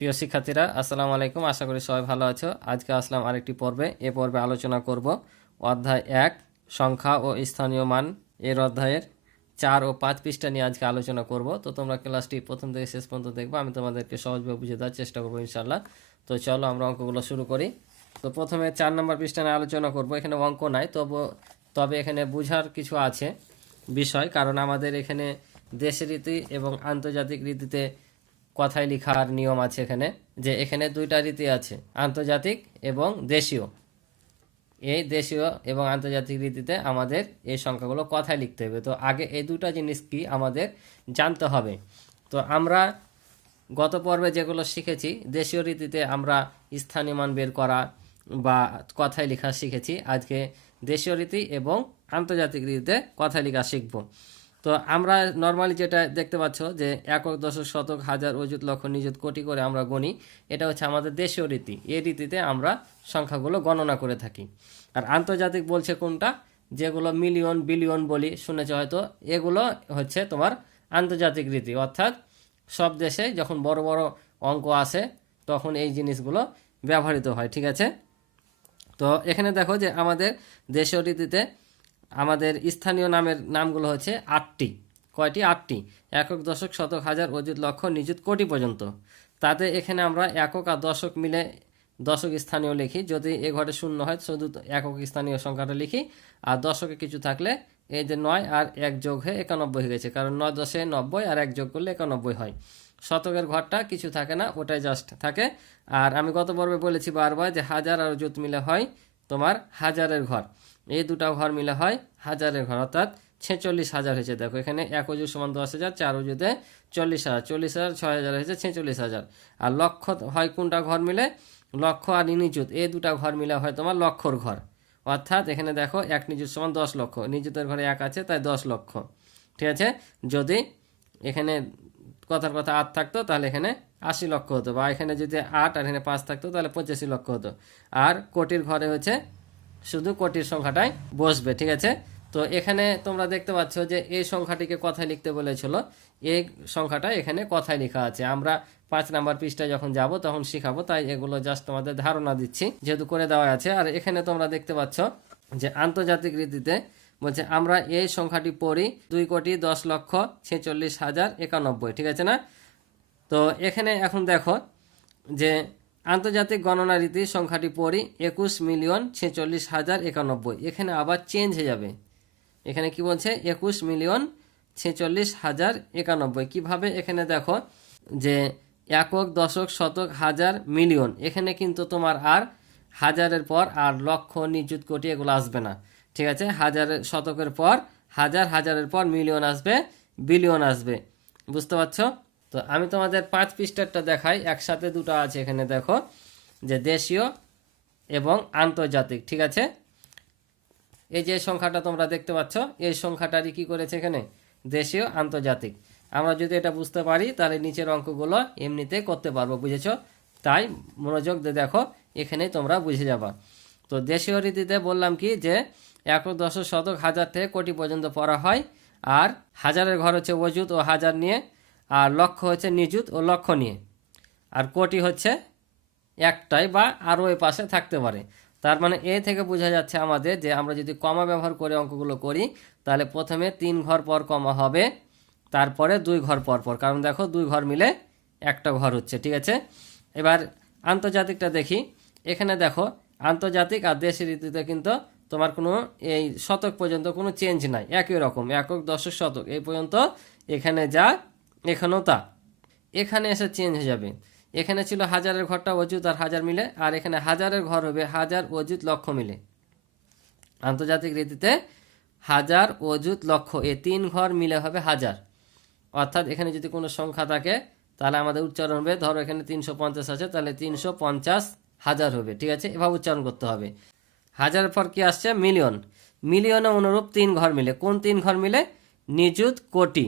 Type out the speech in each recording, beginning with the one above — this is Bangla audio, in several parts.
প্রিয় শিক্ষার্থীরা, আসসালামু আলাইকুম। আশা করি সবাই ভালো আছো। আজকে আসলাম আরেকটি পর্বে। এ পর্বে আলোচনা করব অধ্যায় ১ সংখ্যা ও স্থানীয় মান এর অধ্যায়ের ৪ ও ৫ পৃষ্ঠা নিয়ে আজকে আলোচনা করব। তো তোমরা ক্লাসটি প্রথম থেকে শেষ পর্যন্ত দেখবো। আমি তোমাদেরকে সহজভাবে বুঝিয়ে দেওয়ার চেষ্টা করবো ইনশাল্লাহ। তো চলো আমরা অঙ্কগুলো শুরু করি। তো প্রথমে ৪ নম্বর পৃষ্ঠা নিয়ে আলোচনা করব। এখানে অঙ্ক নাই, তবে এখানে বুঝার কিছু আছে বিষয়, কারণ আমাদের এখানে দেশের রীতি এবং আন্তর্জাতিক রীতিতে কথায় লেখার নিয়ম আছে। এখানে দুইটা রীতি আছে, আন্তর্জাতিক এবং দেশীয়। এই দেশীয় এবং আন্তর্জাতিক রীতিতে আমাদের এই সংখ্যাগুলো কথায় লিখতে হবে। তো আগে এই দুটা জিনিস কি আমাদের জানতে হবে। তো আমরা গত পর্বে যেগুলো শিখেছি, দেশীয় রীতিতে আমরা স্থানীয় মান বের করা বা কথায় লেখা শিখেছি। আজকে দেশীয় রীতি এবং আন্তর্জাতিক রীতিতে কথায় লেখা শিখব। তো আমরা নর্মালি যেটা দেখতে পাচ্ছ যে একক, দশক, শতক, হাজার, অযুত, লক্ষ, নিযুত, কোটি করে আমরা গণি। এটা হচ্ছে আমাদের দেশীয় রীতি। এই রীতিতে আমরা সংখ্যাগুলো গণনা করে থাকি। আর আন্তর্জাতিক বলছে কোনটা, যেগুলো মিলিয়ন, বিলিয়ন বলি, শুনেছ হয়তো, এগুলো হচ্ছে তোমার আন্তর্জাতিক রীতি। অর্থাৎ সব দেশে যখন বড় বড় অঙ্ক আসে তখন এই জিনিসগুলো ব্যবহৃত হয়। ঠিক আছে। তো এখানে দেখো যে আমাদের দেশীয় রীতিতে আমাদের স্থানীয় নামগুলো হচ্ছে ৮টি। কয়টি? ৮টি। একক, দশক, শতক, হাজার, অযুত, লক্ষ, নিযুত, কোটি পর্যন্ত। তাতে এখানে আমরা একক আর দশক মিলে দশক স্থানীয় লিখি। যদি এ ঘরে শূন্য হয় শুধু একক স্থানীয় সংখ্যাটা লিখি, আর দশকে কিছু থাকলে এই যে ৯ আর ১ যোগ হয়ে ৯১ হয়ে গেছে, কারণ ৯ দশে ৯০ আর ১ যোগ করলে ৯১ হয়। শতকের ঘরটা কিছু থাকে না, ওটাই জাস্ট থাকে। আর আমি গত পর্বে বলেছি বারবার যে হাজার আর অযুত মিলে হয় তোমার হাজারের ঘর। এই দুটা ঘর মিলে হয় হাজারের ঘর, অর্থাৎ ৪৬,০০০ হয়েছে। দেখো এখানে ১ অযুত সমান ১০,০০০, ৪ অযুতে ৪০,০০০, ৪০,০০০, ৬,০০০ হয়েছে ৪৬,০০০। আর লক্ষ হয় কোনটা ঘর মিলে? লক্ষ আর নিযুত এই দুটা ঘর মিলে হয় তোমার লক্ষর ঘর। অর্থাৎ এখানে দেখো ১ নিযুত সমান ১০ লক্ষ, নিযুতের ঘরে ১ আছে তাই ১০ লক্ষ। ঠিক আছে। যদি এখানে কথার কথা ৮ থাকতো তাহলে এখানে ৮০ লক্ষ হতো, বা এখানে যদি ৮ আর এখানে ৫ থাকতো তাহলে ৮৫ লক্ষ হতো। আর কোটির ঘরে হচ্ছে শুধু কোটির সংখ্যাটাই বসবে। ঠিক আছে। তো এখানে তোমরা দেখতে পাচ্ছ যে এই সংখ্যাটিকে কথায় লিখতে বলেছিল, এই সংখ্যাটা এখানে কথায় লেখা আছে। আমরা ৫ নাম্বার পৃষ্ঠায় যখন যাব তখন শিখাবো, তাই এগুলো জাস্ট তোমাদের ধারণা দিচ্ছি, যেহেতু করে দেওয়া আছে। আর এখানে তোমরা দেখতে পাচ্ছ যে আন্তর্জাতিক রীতিতে বলছে আমরা এই সংখ্যাটি পড়ি ২,১০,৪৬,০৯১। ঠিক আছে না? তো এখানে এখন দেখো যে আন্তর্জাতিক গণনা রীতি সংখ্যাটি পড়ি ২১,৪৬,০৯১। এখানে আবার চেঞ্জ হয়ে যাবে। এখানে কি বলছে? ২১,৪৬,০৯১। কিভাবে? এখানে দেখো যে একক, দশক, শতক, হাজার, মিলিয়ন, এখানে কিন্তু তোমার আর হাজারের পর আর লক্ষ, নিযুত, কোটি এগুলো আসবে না। ঠিক আছে। হাজারের, শতকের পর হাজার, হাজারের পর মিলিয়ন আসবে, বিলিয়ন আসবে। বুঝতে পারছো? তো আমি তোমাদের ৫ পৃষ্ঠারটা দেখাই, একসাথে দুটো আছে। এখানে দেখো যে দেশীয় এবং আন্তর্জাতিক। ঠিক আছে। এই যে সংখ্যাটা তোমরা দেখতে পাচ্ছ, এই সংখ্যাটারই কি করেছে এখানে দেশীয়, আন্তর্জাতিক। আমরা যদি এটা বুঝতে পারি তাহলে নিচের অঙ্কগুলো এমনিতে করতে পারবো। বুঝেছো? তাই মনোযোগ দিয়ে দেখো, এখানে তোমরা বুঝে যাবা। তো দেশীয় রীতিতে বললাম কি যে একক, দশক, শতক, হাজার থেকে কোটি পর্যন্ত পড়া হয়। আর হাজারের ঘর হচ্ছে অযুত ও হাজার নিয়ে, আর লক্ষ হচ্ছে নিযুত ও লক্ষ নিয়ে, আর কোটি হচ্ছে একটাই বা আরও এ পাশে থাকতে পারে। তার মানে এ থেকে বোঝা যাচ্ছে আমাদের যে আমরা যদি কমা ব্যবহার করে অঙ্কগুলো করি তাহলে প্রথমে ৩ ঘর পর কমা হবে, তারপরে ২ ঘর পর পর, কারণ দেখো ২ ঘর মিলে একটা ঘর হচ্ছে। ঠিক আছে। এবার আন্তর্জাতিকটা দেখি। এখানে দেখো আন্তর্জাতিক আর দেশি রীতিতে কিন্তু তোমার কোনো এই শতক পর্যন্ত কোনো চেঞ্জ নাই, একই রকম একক, দশক, শতক এই পর্যন্ত এখানে যা এখানেও তা। এখানে এসে চেঞ্জ হয়ে যাবে। এখানে ছিল হাজারের ঘরটা অযুত আর হাজার মিলে, আর এখানে হাজারের ঘর হবে হাজার, অযুত, লক্ষ মিলে। আন্তর্জাতিক রীতিতে হাজার, অযুত, লক্ষ এই ৩ ঘর মিলে হবে হাজার। অর্থাৎ এখানে যদি কোনো সংখ্যা থাকে তাহলে আমাদের উচ্চারণ হবে, ধরো এখানে ৩৫০ আছে তাহলে ৩৫০,০০০ হবে। ঠিক আছে। এভাবে উচ্চারণ করতে হবে। হাজারের পর কি আসছে? মিলিয়ন। মিলিয়নে অনুরূপ ৩ ঘর মিলে। কোন ৩ ঘর মিলে? নিযুত, কোটি।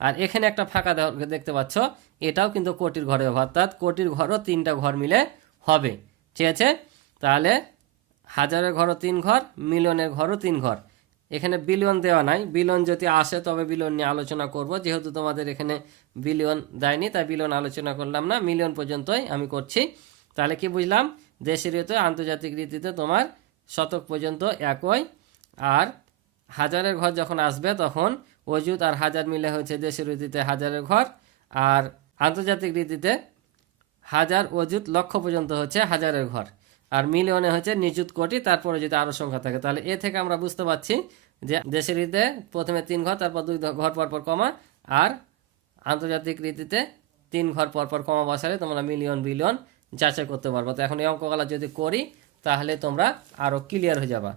আর এখানে একটা ফাঁকা দেখতে পাচ্ছ, এটাও কিন্তু কোটির ঘরে হবে, অর্থাৎ কোটির ঘরও ৩টা ঘর মিলে হবে। ঠিক আছে। তাহলে হাজারের ঘরও ৩ ঘর, মিলিয়নের ঘরও ৩ ঘর, এখানে বিলিয়ন দেওয়া নাই, বিলিয়ন যদি আসে তবে বিলিয়ন নিয়ে আলোচনা করব, যেহেতু তোমাদের এখানে বিলিয়ন দেয়নি তাই বিলিয়ন আলোচনা করলাম না, মিলিয়ন পর্যন্তই আমি করছি। তাহলে কি বুঝলাম, দেশি রীতি আন্তর্জাতিক রীতিতে তোমার শতক পর্যন্ত একই, আর হাজারের ঘর যখন আসবে তখন অযুত আর হাজার মিলে হচ্ছে দেশি রীতিতে হাজারের ঘর, আর আন্তর্জাতিক রীতিতে হাজার অযুত লক্ষ পর্যন্ত হচ্ছে হাজারের ঘর, আর মিলিয়নে হচ্ছে নিযুত কোটি, তারপরে যদি আরও সংখ্যা থাকে। তাহলে এ থেকে আমরা বুঝতে পারছি যে দেশের রীতিতে প্রথমে 3 ঘর, তারপর 2 ঘর পরপর কমা, আর আন্তর্জাতিক রীতিতে 3 ঘর পরপর কমা বসালে তোমরা মিলিয়ন বিলিয়ন যাচাই করতে পারবো। তো এখন এই অঙ্কগুলা যদি করি তাহলে তোমরা আরও ক্লিয়ার হয়ে যাবা।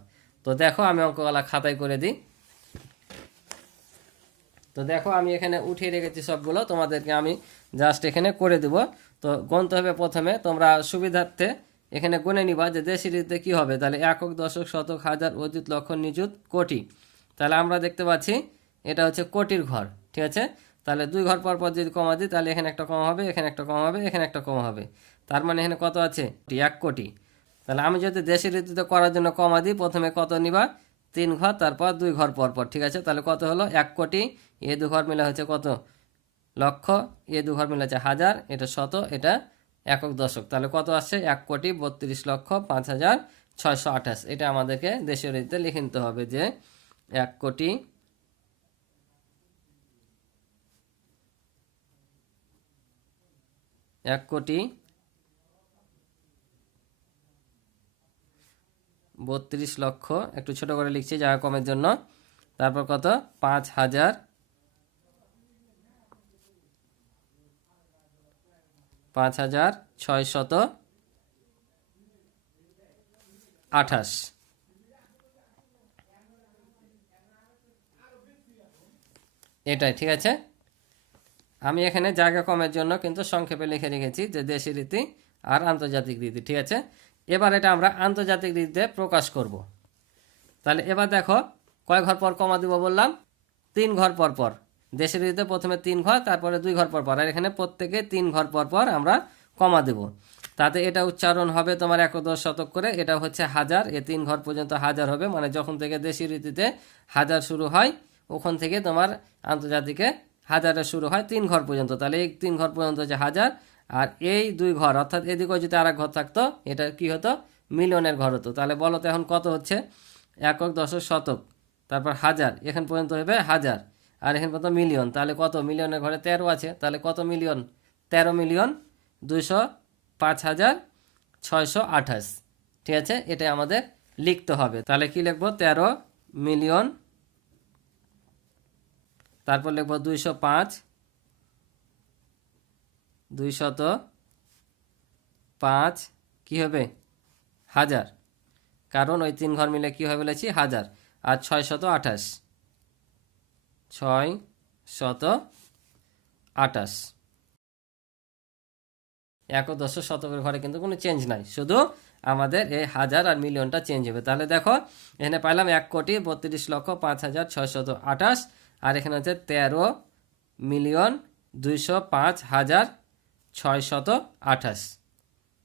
তো দেখো আমি অঙ্কগুলা খাতায় করে দিই। তো দেখো আমি এখানে উঠিয়ে রেখেছি সবগুলো, তোমাদেরকে আমি জাস্ট এখানে করে দেব। তো গণতে হবে প্রথমে, তোমরা সুবিধার্থে এখানে গুনে নিবা যে দেশি রীতিতে কী হবে। তাহলে একক, দশক, শতক, হাজার, অযুত, লক্ষ, নিযুত, কোটি। তাহলে আমরা দেখতে পাচ্ছি এটা হচ্ছে কোটির ঘর, ঠিক আছে। তাহলে 2 ঘর পর পর যদি কমা দিই তাহলে এখানে একটা কমা হবে, এখানে একটা কমা হবে, এখানে একটা কমা হবে, তার মানে এখানে কত আছে, 1 কোটি। তাহলে আমি যদি দেশি রীতিতে করার জন্য কমা দিই, প্রথমে কত নিবা, 3 ঘর, তারপর 2 ঘর পর পর, ঠিক আছে। তাহলে কত হলো, 1 কোটি, এ 2 ঘর মিলে হচ্ছে কত, লক্ষ, এ 2 ঘর মিলে হচ্ছে হাজার, এটা শত, এটা একক, দশক। তাহলে কত আসছে, 1,32,05,628। এটা আমাদেরকে দেশীয় রীতিতে লিখে নিতে হবে যে 1 কোটি 1,32,00,000, একটু ছোট করে লিখছি জায়গা কমের জন্য। তারপর কত, 5,628। এটাই ঠিক আছে। আমি এখানে জায়গা কমের জন্য কিন্তু সংক্ষেপে লিখে রেখেছি যে দেশি রীতি আর আন্তর্জাতিক রীতি, ঠিক আছে। এবার এটা আমরা আন্তর্জাতিক রীতিতে প্রকাশ করব। তাহলে এবার দেখো কয় ঘর পর কমা দিব বললাম, 3 ঘর পর পর। দেশের রীতিতে প্রথমে 3 ঘর, তারপরে 2 ঘর পর পর, আর এখানে প্রত্যেকে 3 ঘর পর পর আমরা কমা দেব। তাতে এটা উচ্চারণ হবে তোমার 1,10 শতক করে, এটা হচ্ছে হাজার, এ 3 ঘর পর্যন্ত হাজার হবে, মানে যখন থেকে দেশি রীতিতে হাজার শুরু হয় ওখান থেকে তোমার আন্তর্জাতিকে হাজারের শুরু হয় 3 ঘর পর্যন্ত। তাহলে এই 3 ঘর পর্যন্ত হচ্ছে হাজার, আর এই 2 ঘর অর্থাৎ এদিকেও যদি আর এক ঘর থাকতো এটা কি হতো, মিলিয়নের ঘর হতো। তাহলে বলো তো এখন কত হচ্ছে, একক, দশক, শতক, তারপর হাজার, এখান পর্যন্ত হবে হাজার, আর এখানে কত, মিলিয়ন। তাহলে কত, মিলিয়নের ঘরে 13 আছে, তাহলে কত মিলিয়ন, 13,205,628, ঠিক আছে। এটা আমাদের লিখতে হবে। তাহলে কি লিখবো, 13 মিলিয়ন, তারপর লিখবো 205, 205 কি হবে, হাজার, কারণ ওই 3 ঘর মিলে কি হবে বলেছি, হাজার, আর 628, 628। 1,10 শতকের ঘরে কিন্তু কোনো চেঞ্জ নাই, শুধু আমাদের এই হাজার আর মিলিয়নটা চেঞ্জ হবে। তাহলে দেখো এখানে পাইলাম 1,32,05,628, আর এখানে হচ্ছে 13,205,628।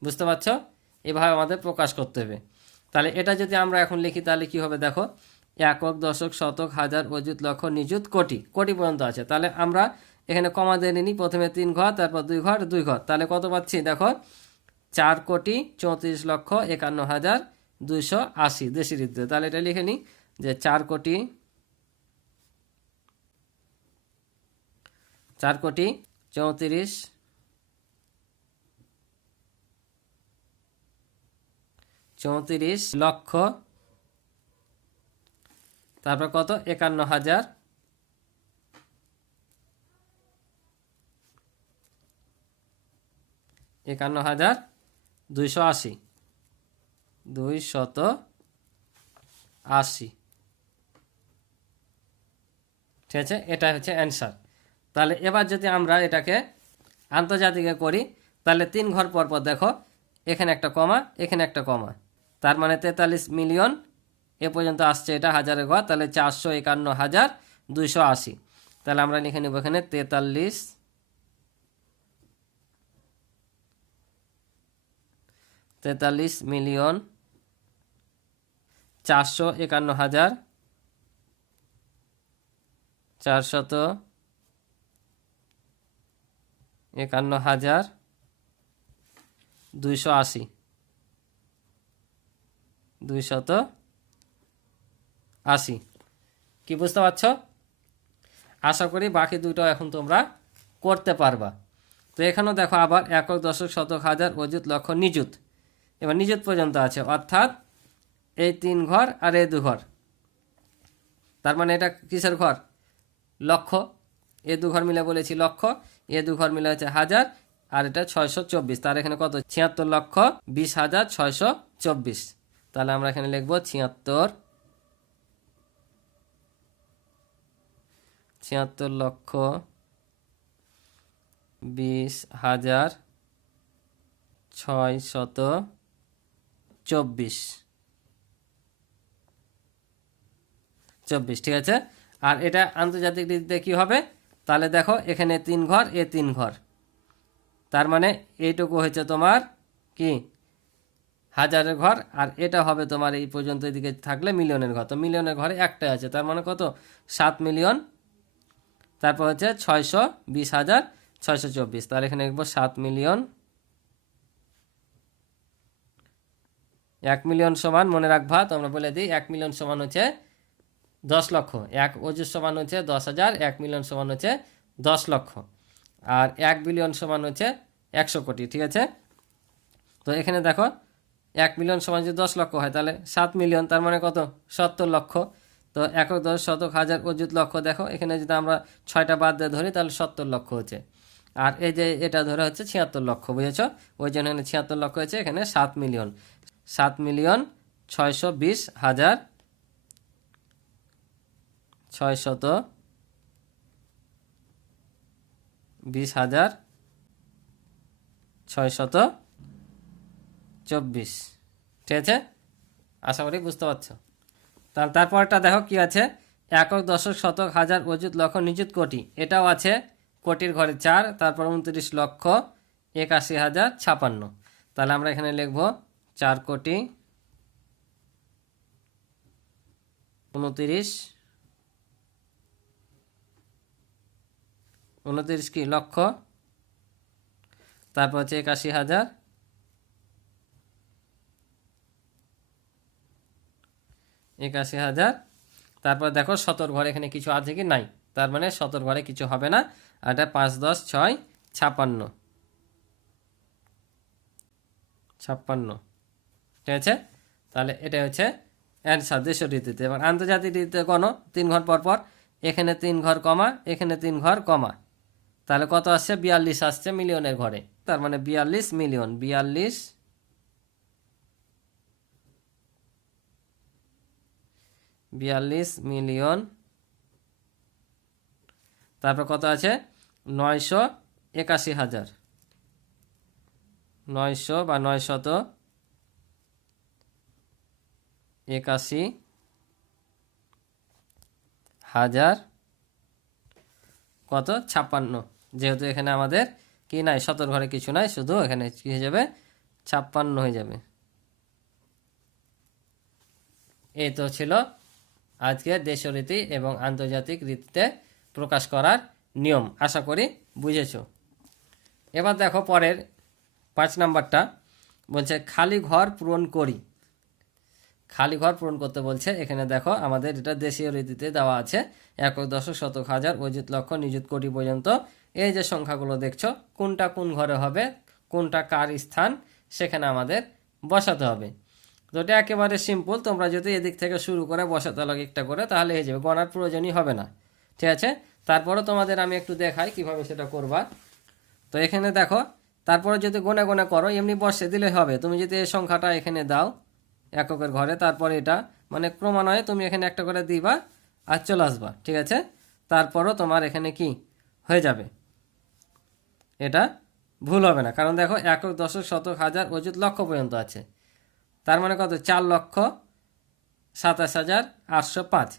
বুঝতে পারছো, এভাবে আমাদের প্রকাশ করতে হবে। তাহলে এটা যদি আমরা এখন লিখি তাহলে কি হবে, দেখো একক, দশক, শতক, হাজার, অযুত, লক্ষ, নিযুত, কোটি, কোটি পর্যন্ত আছে। তাহলে আমরা এখানে কমা দিয়ে নিই, প্রথমে 3 ঘর, তারপর 2 ঘর, 2 ঘর, তাহলে কত পাচ্ছি দেখো, 4,34,51,280 দেশি রীতিতে। তাহলে এটা লিখে নিই যে 4,34,লক্ষ, তারপর কত, 51,000, 51,280, 280, ঠিক আছে। এটা হচ্ছে অ্যান্সার। তাহলে এবার যদি আমরা এটাকে আন্তর্জাতিকে করি তাহলে 3 ঘর পর পর দেখো এখানে একটা কমা, এখানে একটা কমা, তার মানে 43 মিলিয়ন এ পর্যন্ত আসছে, এটা হাজারের ঘর, তাহলে 451,280। তাহলে আমরা লিখে নেব এখানে 43 মিলিয়ন 451,280 451,280 280 কি বুঝতে পারছো? আশা করি বাকি দুটো এখন তোমরা করতে পারবা। তো এখানেও দেখো আবার একক, দশক, শতক, হাজার, অযুত, লক্ষ, নিযুত। এবার নিযুত পর্যন্ত আছে, অর্থাৎ এই 3 ঘর আর এই 2 ঘর। তার মানে এটা কিসের ঘর? লক্ষ। এ 2 ঘর মিলে বলেছি লক্ষ, এ 2 ঘর মিলে হচ্ছে হাজার, আর এটা 624। তার এখানে কত? 76,20,624। তাহলে আমরা এখানে লিখবো 76,20,624। ঠিক আছে। আর এটা আন্তর্জাতিক রীতিতে কি হবে? তাহলে দেখো এখানে 3 ঘর, এ 3 ঘর, তার মানে এইটুকু হচ্ছে তোমার কি হাজারের ঘর, আর এটা হবে তোমার এই পর্যন্ত এদিকে থাকলে মিলিয়নের ঘর। তো মিলিয়নের ঘরে একটাই আছে, তার মানে কত? 7 মিলিয়ন। তারপর হচ্ছে 620,624। তাহলে এখানে লিখবো 7 মিলিয়ন। 1 মিলিয়ন সমান, মনে রাখবা তোমরা, বলে দিই, 1 মিলিয়ন সমান হচ্ছে 10 লক্ষ। 1 অযুত সমান হচ্ছে 10,000, 1 মিলিয়ন সমান হচ্ছে 10 লক্ষ, আর 1 বিলিয়ন সমান হচ্ছে 100 কোটি। ঠিক আছে। তো এখানে দেখো 1 মিলিয়ন সমান যদি 10 লক্ষ হয়, তাহলে 7 মিলিয়ন, তার মানে কত? 70 লক্ষ। তো একক, দশ, শতক, হাজার, অযুত, লক্ষ, দেখো এখানে যদি আমরা 6টা বাদ দিয়ে ধরি তাহলে 70 লক্ষ হচ্ছে, আর এই যে এটা ধরে হচ্ছে 76 লক্ষ, বুঝেছ? ওই জন্য এখানে 76 লক্ষ হচ্ছে, এখানে 7 মিলিয়ন। 7,20,624। ঠিক আছে, আশা করি বুঝতে পারছো। তারপরটা দেখো কি আছে? একক, দশক, শতক, হাজার, অযুত, লক্ষ, নিযুত, কোটি। এটাও আছে কোটির ঘরে 4, তারপর 29 লক্ষ 81,056। তাহলে আমরা এখানে লিখবো 4 কোটি 29 কি লক্ষ, তারপর হচ্ছে 81,000, তারপর দেখো 17 ঘরে এখানে কিছু আছে কি? নাই, তার মানে 17 ঘরে কিছু হবে না। আর এটা 5, 10, 6, 56। ঠিক আছে। তাহলে এটা হচ্ছে অ্যান্সার দেশীয় রীতিতে। এবার আন্তর্জাতিক রীতিতে কোনো 3 ঘর পর পর, এখানে 3 ঘর কমা, এখানে 3 ঘর কমা, তাহলে কত আসছে? 42 আসছে মিলিয়নের ঘরে। তার মানে 42 মিলিয়ন, 42 মিলিয়ন। তারপর কত আছে? 981,000, 900 বা 981,000 কত? 56। যেহেতু এখানে আমাদের কি নাই, 17 ঘরে কিছু নাই, শুধু এখানে কি হয়ে যাবে? 56 হয়ে যাবে। এই তো ছিল আজকে দেশীয় রীতি এবং আন্তর্জাতিক রীতিতে প্রকাশ করার নিয়ম। আশা করি বুঝেছো। এবার দেখো পরের 5 নাম্বারটা বলছে খালি ঘর পূরণ করি। খালি ঘর পূরণ করতে বলছে। এখানে দেখো আমাদের এটা দেশীয় রীতিতে দেওয়া আছে, একক, দশক, শতক, হাজার, অযুত, লক্ষ, নিযুত, কোটি পর্যন্ত। এই যে সংখ্যাগুলো দেখছো, কোনটা কোন ঘরে হবে, কোনটা কার স্থান, সেখানে আমাদের বসাতে হবে। তো এটা একেবারে সিম্পল। তোমরা যদি এদিক থেকে শুরু করে বসাতে লাগে একটা করে, তাহলে হয়ে যাবে, গণার প্রয়োজনই হবে না। ঠিক আছে। তারপরে তোমাদের আমি একটু দেখাই কিভাবে সেটা করবা। তো এখানে দেখো, তারপরে যদি গনে গনে করো, এমনি বসে দিলে হবে। তুমি যদি এই সংখ্যাটা এখানে দাও এককের ঘরে, তারপরে এটা মানে ক্রমান্বয়ে তুমি এখানে একটা করে দিবা আর চলে আসবা। ঠিক আছে। তারপরও তোমার এখানে কি হয়ে যাবে, এটা ভুল হবে না। কারণ দেখো একক, দশক, শতক, হাজার, অযুত, লক্ষ পর্যন্ত আছে। তার মানে কত? 4,27,805।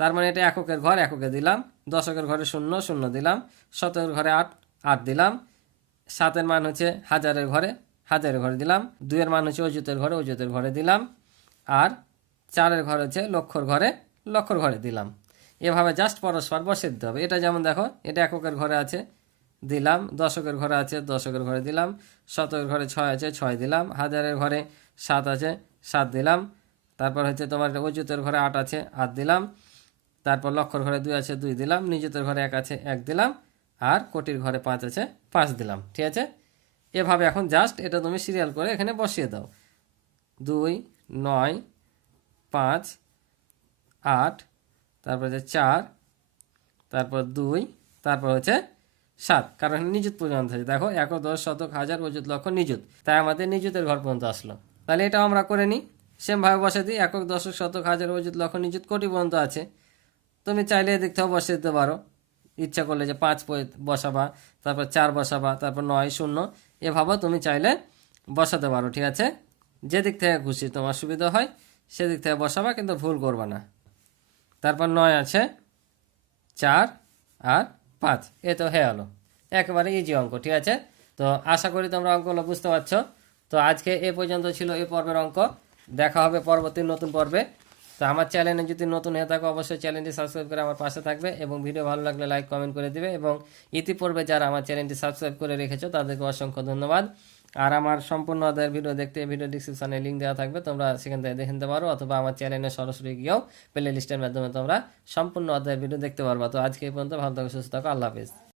তার মানে এটা এককের ঘর, এককে দিলাম। দশকের ঘরে 0, 0 দিলাম। শতকের ঘরে 8, 8 দিলাম। 7-এর মান হচ্ছে হাজারের ঘরে, হাজারের ঘরে দিলাম। 2-এর মান হচ্ছে অযুতের ঘরে, অযুতের ঘরে দিলাম। আর 4-এর ঘর হচ্ছে লক্ষর ঘরে, লক্ষর ঘরে দিলাম। এভাবে জাস্ট পরস্পর বসিয়ে দিতে হবে। এটা যেমন দেখো, এটা এককের ঘরে আছে, দিলাম। দশকের ঘরে আছে, দশকের ঘরে দিলাম। শতকের ঘরে 6 আছে, 6 দিলাম। হাজারের ঘরে 7 আছে, 7 দিলাম। তারপর হচ্ছে তোমার অযুতের ঘরে 8 আছে, 8 দিলাম। তারপর লক্ষর ঘরে 2 আছে, 2 দিলাম। নিযুতের ঘরে 1 আছে, 1 দিলাম। আর কোটির ঘরে 5 আছে, 5 দিলাম। ঠিক আছে, এভাবে এখন জাস্ট এটা তুমি সিরিয়াল করে এখানে বসিয়ে দাও। 2, 9, 5, 8, তারপর হচ্ছে 4, তারপর 2, তারপর হচ্ছে 7, কারণ নিযুত পর্যন্ত আছে। দেখো, 1, 10, শতক, হাজার, অযুত, লক্ষ, নিযুত, তাই আমাদের নিযুতের ঘর পর্যন্ত আসলো। তাহলে এটাও আমরা করে নিই, সেমভাবে বসে দিই। একক, দশক, শতক, হাজার, অযুত, লক্ষ, নিযুত, কোটি পর্যন্ত আছে। তুমি চাইলে এদিক থেকেও বসিয়ে দিতে পারো, ইচ্ছা করলে যে 5 বসাবা, তারপর 4 বসাবা, তারপর 9, 0, এভাবে তুমি চাইলে বসাতে পারো। ঠিক আছে, যেদিক থেকে খুশি তোমার সুবিধা হয় সেদিক থেকে বসাবা, কিন্তু ভুল করবা না। তারপর 9 আছে, 4 আর 5, এ তো হয়ে গেলো, একেবারে ইজি অঙ্ক। ঠিক আছে, তো আশা করি তোমরা অঙ্কগুলো বুঝতে পারছো। তো আজকে এ পর্যন্ত ছিল এই পর্বের অঙ্ক। দেখা হবে পরবর্তী নতুন পর্বে। তো আমার চ্যানেলে যদি নতুন হয়ে থাকো অবশ্যই চ্যানেলটি সাবস্ক্রাইব করে আমার পাশে থাকবে, এবং ভিডিও ভালো লাগলে লাইক কমেন্ট করে দিবে। এবং ইতিপূর্বে যারা আমার চ্যানেলটি সাবস্ক্রাইব করে রেখেছো তাদেরকে অসংখ্য ধন্যবাদ। আর আমার সম্পূর্ণ অধ্যায়ের ভিডিও দেখতে ভিডিও ডিসক্রিপশনে লিঙ্ক দেওয়া থাকবে, তোমরা সেখান থেকে দেখে নিতে পারো, অথবা আমার চ্যানেলে সরাসরি গিয়েও প্লে লিস্টের মাধ্যমে তোমরা সম্পূর্ণ অধ্যায়ের ভিডিও দেখতে পারবা। তো আজকে এই পর্যন্ত, ভালো থাকো, সুস্থ থাকো, আল্লাহ হাফিজ।